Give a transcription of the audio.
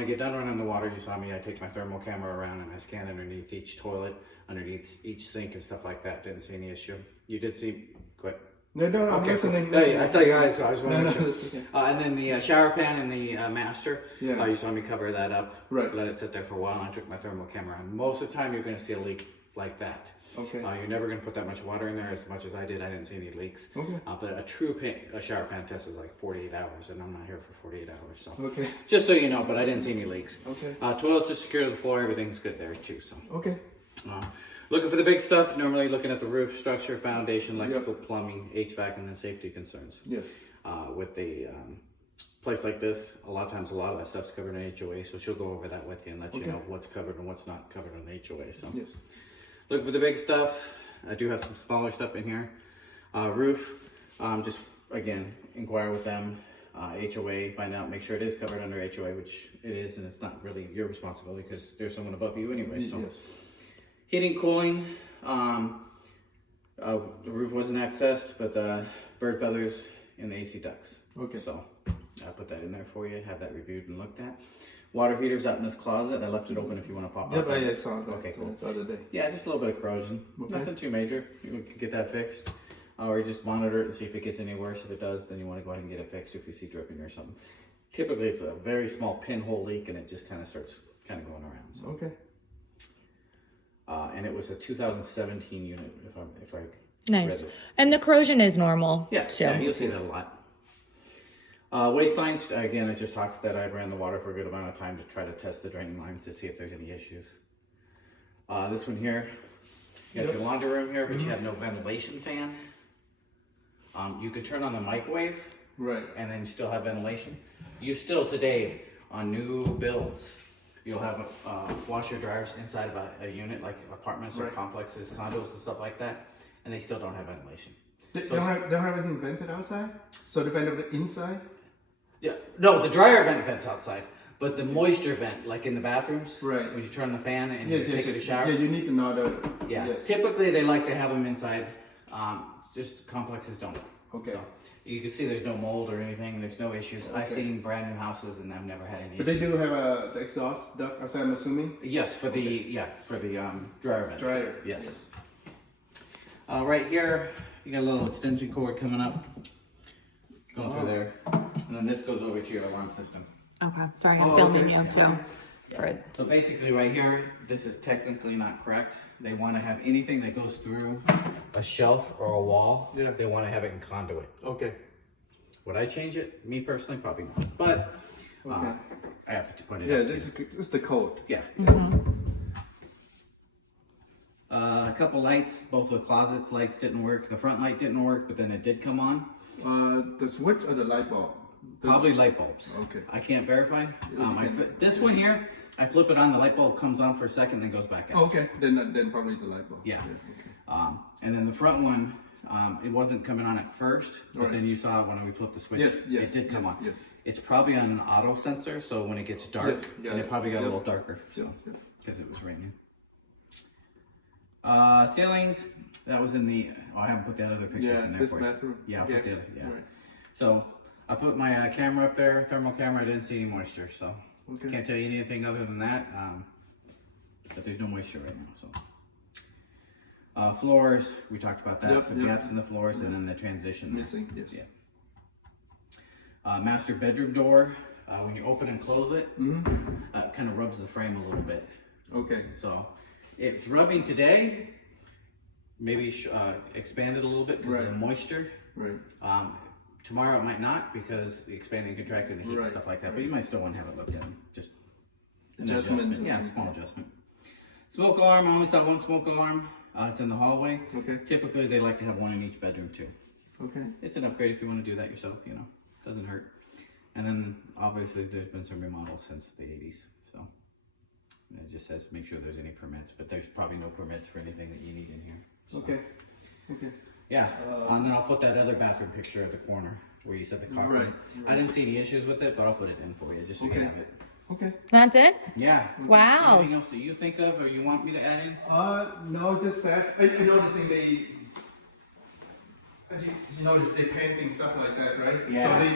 When I get done running the water, you saw me, I take my thermal camera around and I scan underneath each toilet, underneath each sink and stuff like that. Didn't see any issue. You did see, go ahead. No, I'm Okay, listening. cool. I saw your eyes, so I was No, wondering. it's okay. And then the shower pan and the master, Yeah. you saw me cover that up, Right. let it sit there for a while, and I took my thermal camera on. Most of the time, you're going to see a leak like that. Okay. You're never going to put that much water in there as much as I did. I didn't see any leaks. Okay. But a true shower pan test is like 48 hours, and I'm not here for 48 hours. So Okay. just so you know, but I didn't see any leaks. Okay. Toilets are secure to the floor. Everything's good there too. So Okay. looking for the big stuff. Normally looking at the roof, structure, foundation, electrical, plumbing, HVAC, and then safety concerns. Yes. With the place like this, a lot of that stuff's covered in HOA, so she'll go over that with you and let you know what's covered and what's not covered in the HOA. So Yes. look for the big stuff. I do have some smaller stuff in here. Roof, just again, inquire with them. HOA, find out, make sure it is covered under HOA, which it is, and it's not really your responsibility because there's someone above you anyway. So Yes. heating, cooling, the roof wasn't accessed, but bird feathers in the AC ducts. Okay. So I'll put that in there for you, have that reviewed and looked at. Water heater's out in this closet. I left it open if you want to pop Yep, out. I saw that Okay, cool. the other day. Yeah, just a little bit of corrosion. Okay. Nothing too major. You can get that fixed. Or you just monitor it and see if it gets any worse. If it does, then you want to go ahead and get it fixed if you see dripping or something. Typically, it's a very small pinhole leak and it just kind of starts going around. So. Okay. And it was a 2017 unit, if I Nice. read it. And the corrosion is normal Yeah, too. yeah, you'll see that a lot. Waste lines, again, it just talks that I ran the water for a good amount of time to try to test the drain lines to see if there's any issues. This one here, you got your laundry room here, but you have no ventilation fan. You could turn on the microwave Right. and then still have ventilation. You still today, on new builds, you'll have washer dryers inside of a unit, like apartments or Right. complexes, condos and stuff like that, and they still don't have ventilation. They So don't have anything vented outside? So they vent up the inside? Yeah, no, the dryer vent vents outside, but the moisture vent, like in the bathrooms, Right. when you turn the fan and Yes, you yes. take a shower. Yeah, you need to know the. Yeah, Yes. typically they like to have them inside. Just complexes don't. Okay. So you can see there's no mold or anything. There's no issues. I've Okay. seen brand new houses and I've never had any. But they issues. do have the exhaust duct outside, I'm assuming? Yes, for the dryer vent. Dryer. Yes. Right here, you got a little extension cord coming up, going through there, and then this goes over to your alarm system. Okay. Sorry, Oh, I'm filming okay. you too. For So basically right here, this is technically not correct. They want to have anything that goes through a shelf or a wall, Yeah. they want to have it in conduit. Okay. Would I change it? Me personally, probably not. But Okay. I have to point it Yeah, out. this is the code. Yeah. A couple lights, both the closets lights didn't work. The front light didn't work, but then it did come on. The switch or the light bulb? Probably light bulbs. Okay. I can't verify. This one here, I flip it on, the light bulb comes on for a second, then goes back out. Oh, okay. Then probably the light bulb. Yeah. Okay. And then the front one, it wasn't coming on at first, but Right. then you saw when we flipped the switch, Yes, yes, it did come yes, on. yes. It's probably on an auto sensor, so when it gets dark, Yes, got and it it. probably got a Yep. little darker, so Yep, yep. because it was raining. Ceilings, that was in the. Oh, I haven't put that other pictures Yeah, in there this for you. bathroom. Yeah, I'll put Yes. the other, yeah. Right. So I put my camera up there, thermal camera. I didn't see any moisture, so Okay. can't tell you anything other than that. But there's no moisture right now, so. Floors, we talked about that. Yep, Some yep. gaps in the floors, and then the transition. there. Missing, yes. Yeah. Master bedroom door. When you open and close it, Mm-hmm. it kind of rubs the frame a little bit. Okay. So it's rubbing today. Maybe expand it a little bit because of the Right. moisture. Right. Tomorrow it might not because the expanding, contracting, the heat and Right. stuff like that. But you might still want to have it looked at. Just an Adjustment. Yeah, small adjustment. Smoke alarm. I only saw one smoke alarm. It's in the hallway. Okay. Typically they like to have one in each bedroom too. Okay. It's an upgrade if you want to do that yourself. Doesn't hurt. And then obviously there's been some remodels since the 80s. So it just says make sure there's any permits, but there's probably no permits for anything that you need in here. So, Okay. Okay. yeah, and then I'll put that other bathroom picture at the corner where you said the carpet. Right, I didn't see any issues with it, but I'll put it in for you just so you Okay. have it. Okay. that's it? Yeah. Wow. Anything else that you think of or you want me to add in? No, just that. I noticing they. As you notice, they painting stuff like that, right? Yeah. So they